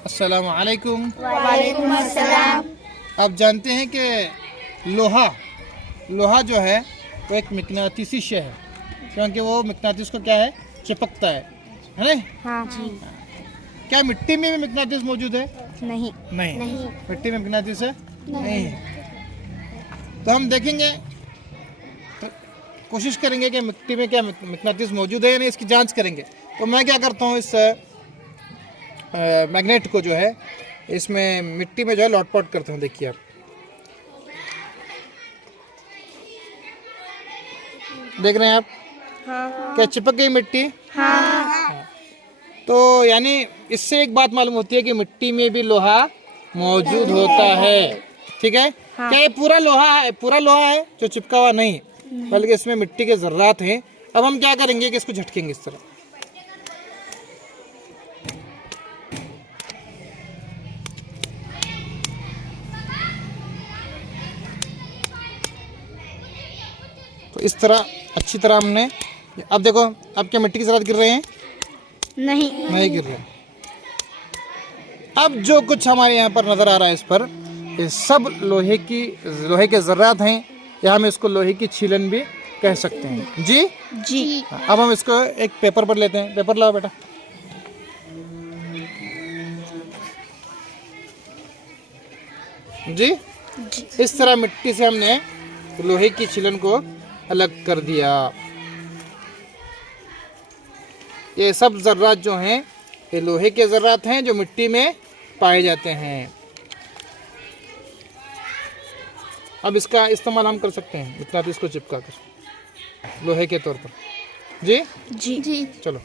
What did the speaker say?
अस्सलाम वालेकुम। वालेकुम अस्सलाम। आप जानते हैं कि लोहा जो है वो एक मकनातीसी शय है, क्योंकि वो मकनातीस को क्या है, चिपकता है ना। हाँ जी। क्या मिट्टी में भी मकनातीस मौजूद है? नहीं। नहीं। मिट्टी में मकनातीस है? नहीं है। तो हम देखेंगे, तो कोशिश करेंगे कि मिट्टी में क्या मकनातीस मौजूद है या नहीं, इसकी जांच करेंगे। तो मैं क्या करता हूँ, इस मैग्नेट को जो है इसमें मिट्टी में जो है लॉटपॉट करता हूँ। देखिए आप, देख रहे हैं आप? हाँ। क्या चिपक गई मिट्टी? हाँ। तो यानी इससे एक बात मालूम होती है कि मिट्टी में भी लोहा मौजूद होता है। ठीक है। हाँ। क्या ये पूरा लोहा है जो चिपका हुआ? नहीं, बल्कि इसमें मिट्टी के जर्रात हैं। अब हम क्या करेंगे कि इसको झटकेंगे इस तरह। तो इस तरह अच्छी तरह हमने, अब देखो, अब क्या मिट्टी के जर्रात गिर रहे हैं? नहीं गिर रहे। अब जो कुछ हमारे यहाँ पर नज़र आ रहा है, इस पर ये सब लोहे के जर्रात हैं, या हम इसको लोहे की छीलन भी कह सकते हैं। जी जी। अब हम इसको एक पेपर पर लेते हैं। पेपर लाओ बेटा। जी, इस तरह मिट्टी से हमने लोहे की छीलन को अलग कर दिया। ये सब जर्रात जो हैं ये लोहे के जर्रात हैं जो मिट्टी में पाए जाते हैं। अब इसका इस्तेमाल हम कर सकते हैं मकनातीस को चिपका कर लोहे के तौर पर। जी जी। चलो।